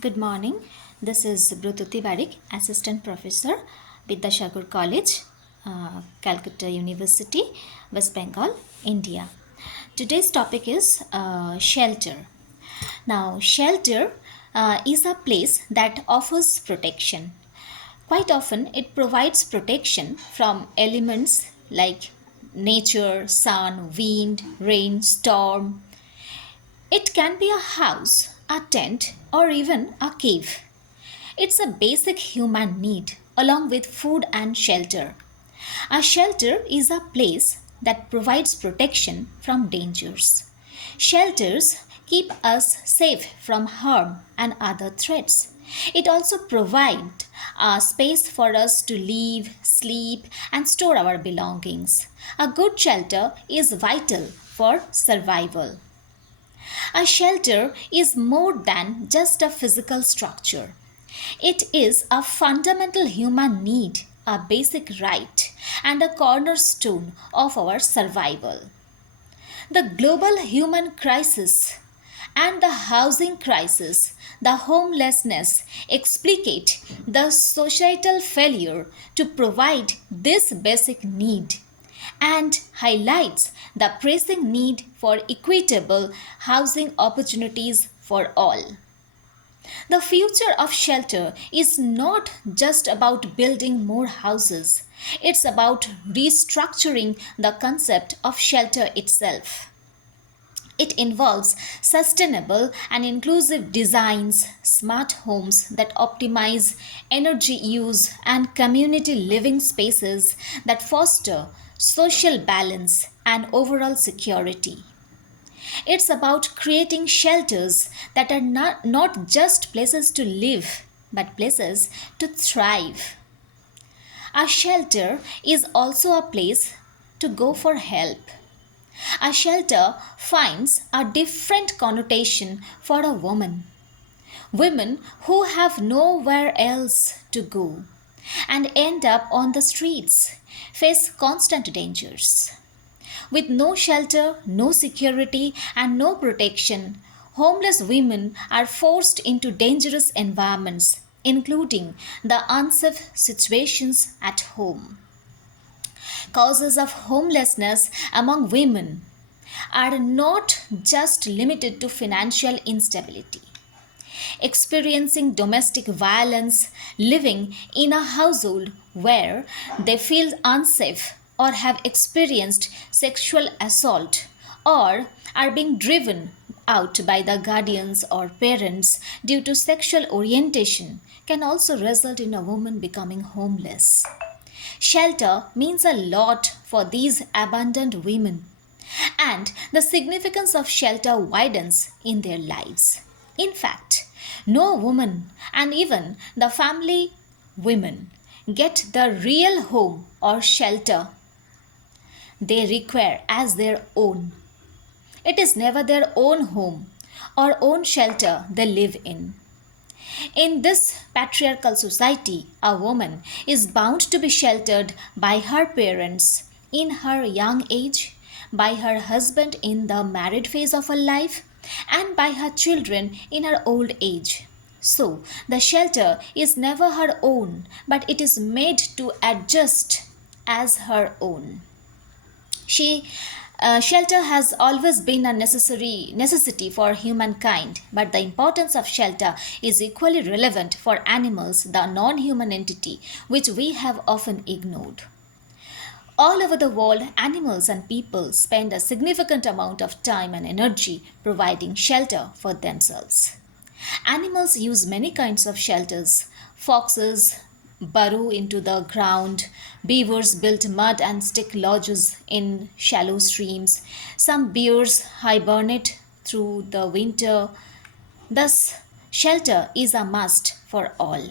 Good morning. This is Brututi Barik, Assistant Professor, Vidyasagar College, Calcutta University, West Bengal, India. Today's topic is shelter. Now, shelter is a place that offers protection. Quite often, it provides protection from elements like nature, sun, wind, rain, storm. It can be a house, a tent, or even a cave. It's a basic human need along with food and shelter. A shelter is a place that provides protection from dangers. Shelters keep us safe from harm and other threats. It also provides a space for us to live, sleep, and store our belongings. A good shelter is vital for survival. A shelter is more than just a physical structure. It is a fundamental human need, a basic right, and a cornerstone of our survival. The global human crisis and the housing crisis, the homelessness, explicate the societal failure to provide this basic need and highlights the pressing need for equitable housing opportunities for all. The future of shelter is not just about building more houses, it's about restructuring the concept of shelter itself. It involves sustainable and inclusive designs, smart homes that optimize energy use, and community living spaces that foster social balance and overall security. It's about creating shelters that are not just places to live, but places to thrive. A shelter is also a place to go for help. A shelter finds a different connotation for a woman. Women who have nowhere else to go and end up on the streets face constant dangers. With no shelter, no security, and no protection, homeless women are forced into dangerous environments, including the unsafe situations at home. Causes of homelessness among women are not just limited to financial instability. Experiencing domestic violence, living in a household where they feel unsafe or have experienced sexual assault or are being driven out by the guardians or parents due to sexual orientation can also result in a woman becoming homeless. Shelter means a lot for these abandoned women, and the significance of shelter widens in their lives. In fact, no woman and even the family women get the real home or shelter they require as their own. It is never their own home or own shelter they live in. In this patriarchal society, a woman is bound to be sheltered by her parents in her young age, by her husband in the married phase of her life, and by her children in her old age. So, the shelter is never her own, but it is made to adjust as her own. Shelter has always been a necessity for humankind, but the importance of shelter is equally relevant for animals, the non-human entity, which we have often ignored. All over the world, animals and people spend a significant amount of time and energy providing shelter for themselves. Animals use many kinds of shelters. Foxes burrow into the ground, beavers build mud and stick lodges in shallow streams, some bears hibernate through the winter. Thus, shelter is a must for all.